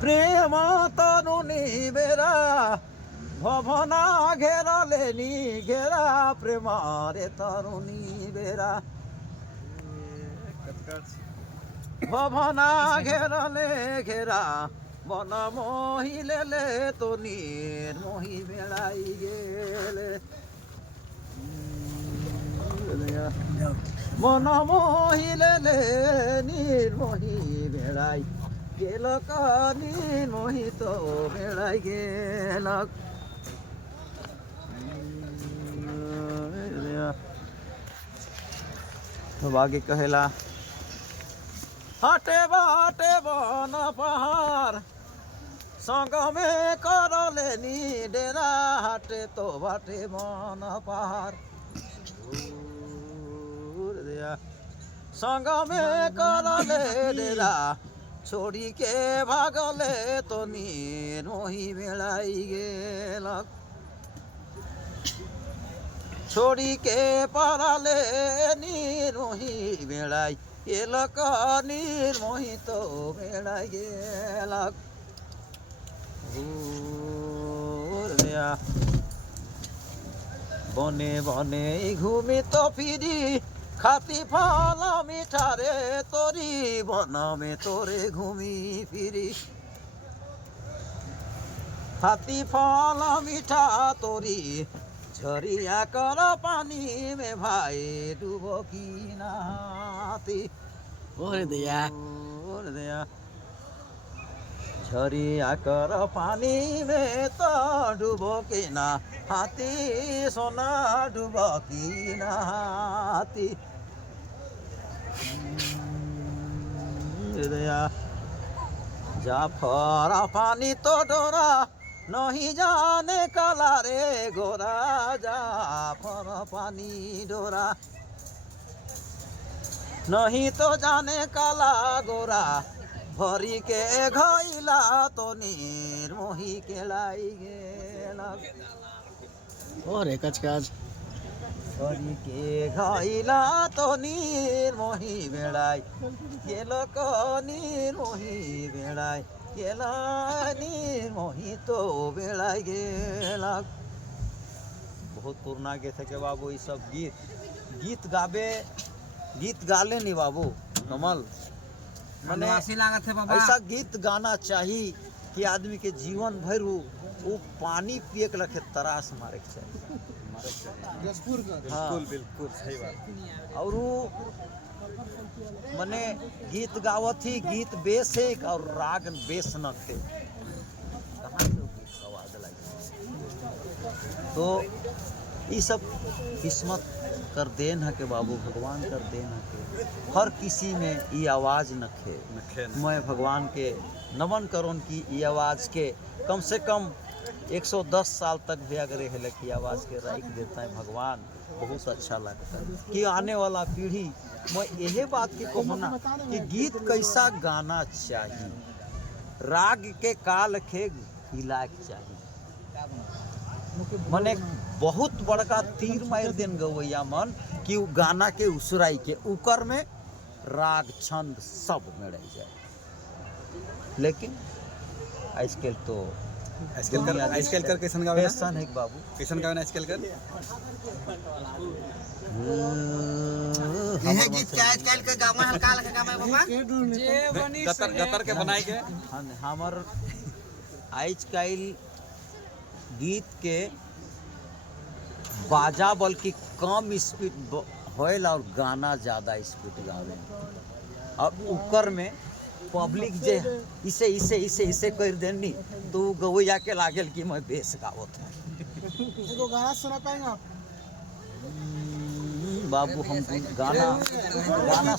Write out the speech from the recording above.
প্রেম তরুণী বেরা ভবনা ঘেরালে নি ঘেরা প্রেমারে তরুণী বেরা ভবনা ঘেরালে ঘেরা বন মহিলেলে তো মহি বেড়াই গেলে মন মহিলেলে নির্মোহি বেড়াই গেল নির্মোহিত বেড়াই গেল बागे कहेला हटे बाटे बन पहाड़ संग में करले नी डेरा हटे तो बाटे बन पहाड़ संग में करले डेरा छोड़ी के भागले तो नीर मोही बेड़ाई गेलक छोड़ी के पराले नीर मोही बेड़ाई गेलक नीर मोही तो बेड़ाई गेलक बने बने घूमी तो फिरी खाती फल मीठा रे तोरी बन में तोरे घूमी फिरी खाती फल मीठा तोरी झरिया कर पानी में भाई डूबो की नाती और दिया झरिया कर पानी में तो डूबो की ना हाथी सोना डूबो की ना हाथी जाफरा पानी तो डोरा नहीं जाने काला रे गोरा जाफर पानी डोरा नहीं तो जाने काला गोरा भरी के घइला तो नीर मोही के लाई गेला और एक काज भरी के घइला तो नीर मोही बेड़ाई गेलो को नीर मोही बेड़ाई गेला नीर मोही तो बेड़ाई गेला बहुत पुराना गीत है के बाबू ये सब गीत गाले नहीं बाबू कमल मने लागत है बाबा ऐसा गीत गाना चाहिए कि आदमी के जीवन भर वो पानी पिए के लखे तरास मारे के चाहिए बिल्कुल बिल्कुल सही बात और वो मने गीत गावत ही गीत बेस है और राग बेस न थे कहाँ से आवाज लगी तो ये सब किस्मत कर देन है के बाबू भगवान कर देन है के हर किसी में ये आवाज़ नखे मैं भगवान के नमन करूँ कि ये आवाज़ के कम से कम 110 साल तक भी अगर है की आवाज़ के राइक देता है भगवान बहुत अच्छा लगता है कि आने वाला पीढ़ी मैं यही बात की कहूँ कि गीत कैसा गाना चाहिए राग के काल के हिला चाहिए मने बहुत बड़का तीर मार देन गवैया मन कि गाना के उसराई के उकर में राग छंद सब मिल जाए लेकिन आजकल तो आजकल कर कैसन गावे फैशन है बाबू कैसन गावे आजकल कर यह गीत के आजकल के गावा हल्का हल्का गावे बाबा गतर के बनाए के हमर आजकल गीत के बाजा बल्कि कम स्पीड होल और गाना ज़्यादा स्पीड गावे और उकर में पब्लिक जे इसे इसे इसे इसे कर देनी तो गवैया के लागल कि मैं बेस गावत है एगो गाना सुना पाएंगे आप बाबू हम गाना